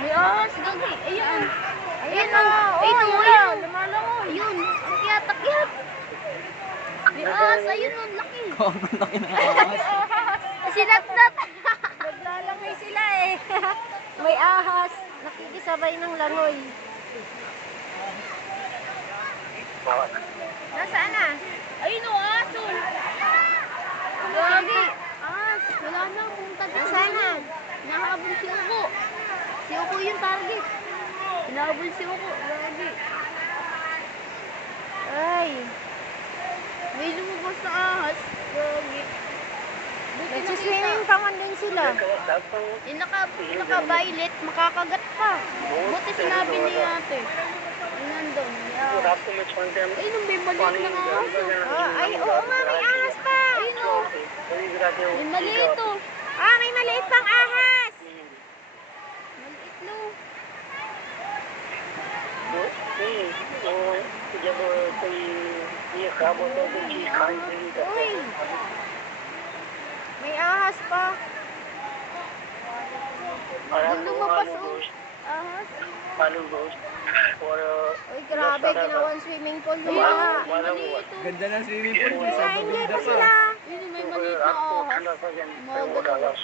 May ahas, gagi. Ayun. Ayun Ayun, o. ayun, Ayun ayun. o. Lumalangoy. Ayun. Akyat, akyat. May ahas, ayun o, laki. Oh, ang laki ng ahas. Sinatnat. Naglalangoy sila eh. May ahas. Nakikisabay ng langoy. Nasaan na? Ayun o, aso. Gagi. Ahas. Wala na. Pumunta dito. Nasaan na? Nahabol si Uko. Si Uko yung target. Hinahabol si Uko. Gagi. Ay. May lumabas na ahas. Gagi. Nagsiswimming pa man din sila. Yung naka-violet, makakagat pa. Buti sinabi ni ate. Yung nandun. Ayun, may maliit na ahas. Ay, oo nga, may ahas pa. Ayun o. May maliit oh. Ah, may maliit pang ahas. Maliit no. Uy. May ahas pa. Yung lumabas oh. Ahas. Uy, grabe, ginawang swimming pool nila. Ganda ng swimming pool. Kaya hindi pa sila. Yun, may maliit na ahas. Mga ganun.